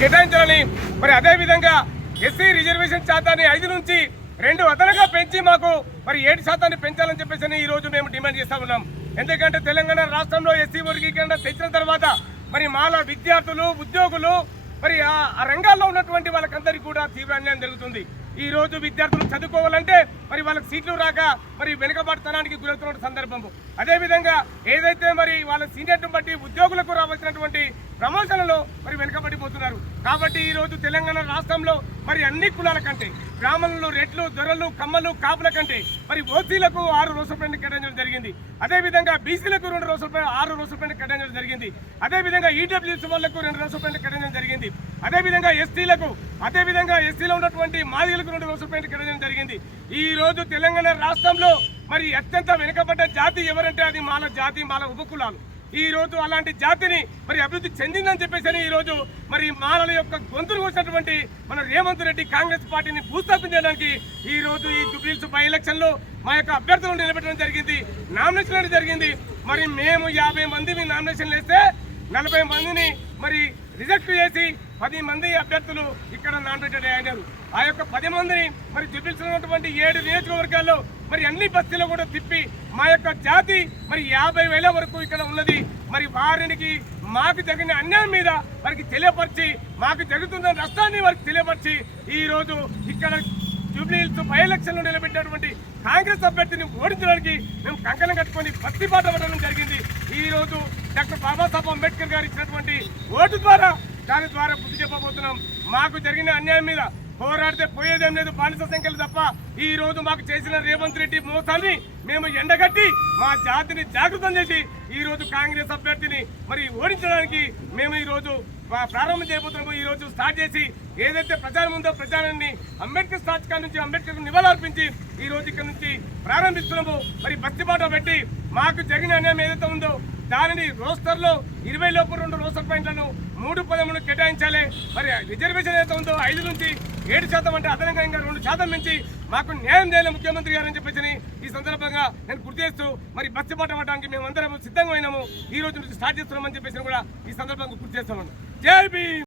కేటాయించాలని మరి అదే విధంగా ఎస్సీ రిజర్వేషన్ శాతాన్ని 5 నుంచి 2 అదనంగా పెంచి మాకు మరి 7% పెంచాలని చెప్పేసి ఈ రోజు మేము డిమాండ్ చేస్తా ఉన్నాం. ఎందుకంటే తెలంగాణ రాష్ట్రంలో ఎస్సీ వర్గీకరణ తెచ్చిన తర్వాత మరి మాల విద్యార్థులు ఉద్యోగులు మరి ఆ రంగాల్లో ఉన్నటువంటి వాళ్ళకందరికీ కూడా తీవ్ర అన్యాయం జరుగుతుంది. ఈ రోజు విద్యార్థులు చదువుకోవాలంటే మరి వాళ్ళకి సీట్లు రాక మరి వెనుకబడతనానికి గురవుతున్న సందర్భం. అదేవిధంగా ఏదైతే మరి వాళ్ళ సీనియర్ను బట్టి ఉద్యోగులకు రావాల్సినటువంటి ప్రమోషన్లలో మరి వెనుకబడిపోతున్నారు. కాబట్టి ఈ రోజు తెలంగాణ రాష్ట్రంలో మరి అన్ని కులాల కంటే బ్రాహ్మణులు, రెడ్లు, దొరలు, కమ్మలు, కాపుల కంటే మరి ఓసీలకు 6 రోజుల పైన కేటాయించడం జరిగింది. అదేవిధంగా బీసీలకు 2 రోజుల పైన 6 రోజుల పైన కేటాయించడం జరిగింది. అదేవిధంగా ఈడబ్ల్యూసీ వాళ్లకు 2 రోజుల పైన కేటాయించడం జరిగింది. అదేవిధంగా ఎస్టీలకు, అదేవిధంగా ఎస్టీలో ఉన్నటువంటి మాదిగలకు 2 రోజుల పైన కేటాయించడం జరిగింది. ఈ రోజు తెలంగాణ రాష్ట్రంలో మరి అత్యంత వెనుకబడ్డ జాతి ఎవరంటే అది మాల జాతి, మాల ఉపకులాలు. ఈ రోజు అలాంటి జాతిని మరి అభివృద్ధి చెందిందని చెప్పేసి ఈ రోజు మరి మాలల యొక్క గొంతులు కోసినటువంటి మన రేవంత్ రెడ్డి కాంగ్రెస్ పార్టీని భూస్థాపించడానికి ఈ రోజు ఈ జూబ్లీహిల్స్ బై ఎలక్షన్ లో మా యొక్క అభ్యర్థులను నిలబెట్టడం జరిగింది, నామినేషన్ జరిగింది. మరి మేము 50 మందిని నామినేషన్లు వేస్తే 40 మందిని మరి రిజెక్ట్ చేసి 10 మంది అభ్యర్థులు ఇక్కడ నామినేటెడ్ అయ్యారు. ఆ యొక్క 10 మందిని మరి జూబ్లీహిల్స్ ఉన్నటువంటి 7 నియోజకవర్గాల్లో మరి అన్ని బస్తీలో కూడా తిప్పి మా యొక్క జాతి మరి 50,000 వరకు ఇక్కడ ఉన్నది. మరి వారికి మాకు జరిగిన అన్యాయం మీద వారికి తెలియపరిచి, మాకు జరుగుతున్న నష్టాన్ని వారికి తెలియపరిచి ఈ రోజు ఇక్కడ జూబ్లీహిల్స్ బై ఎలక్షన్లో నిలబెట్టినటువంటి కాంగ్రెస్ అభ్యర్థిని ఓడించడానికి మేము కంకణం కట్టుకొని భక్తిపాట పడడం జరిగింది. ఈ రోజు డాక్టర్ బాబాసాహెబ్ అంబేద్కర్ గారు ఇచ్చినటువంటి ఓటు ద్వారా దాని ద్వారా బుద్ధి చెప్పబోతున్నాం. మాకు జరిగిన అన్యాయం మీద పోరాడితే పోయేదేం లేదు, బానిస సంఖ్యలు తప్ప. ఈ రోజు మాకు చేసిన రేవంత్ రెడ్డి మోసాన్ని మేము ఎండగట్టి మా జాతిని జాగృతం చేసి ఈ రోజు కాంగ్రెస్ అభ్యర్థిని మరి ఓడించడానికి మేము ఈ రోజు ప్రారంభం చేయబోతున్నాము. ఈ రోజు స్టార్ట్ చేసి ఏదైతే ప్రచారం ఉందో ప్రచారాన్ని అంబేద్కర్ స్టాచ్కా నుంచి అంబేద్కర్ నివాళులర్పించి ఈ రోజు ఇక్కడ నుంచి ప్రారంభిస్తున్నాము. మరి భక్తిపాట పెట్టి మాకు జరిగిన అన్యాయం ఏదైతే ఉందో దానిని రోస్టర్లో 20 లోపు 2 రోస్టర్ పాయింట్లను 3-13 కేటాయించాలి. మరి రిజర్వేషన్ ఏదైతే ఉందో 5 నుంచి 7% అంటే అదనంగా ఇంకా 2% పెంచి మాకు న్యాయం చేయాలి ముఖ్యమంత్రి గారు అని చెప్పేసి ఈ సందర్భంగా నేను గుర్తు చేస్తూ మరి బస్సు పాట పడడానికి మేము అందరం సిద్ధంగా అయినాము. ఈ రోజు నుంచి స్టార్ట్ చేస్తున్నామని చెప్పేసి కూడా ఈ సందర్భంగా గుర్తు చేస్తున్నాము. జై భీమ్.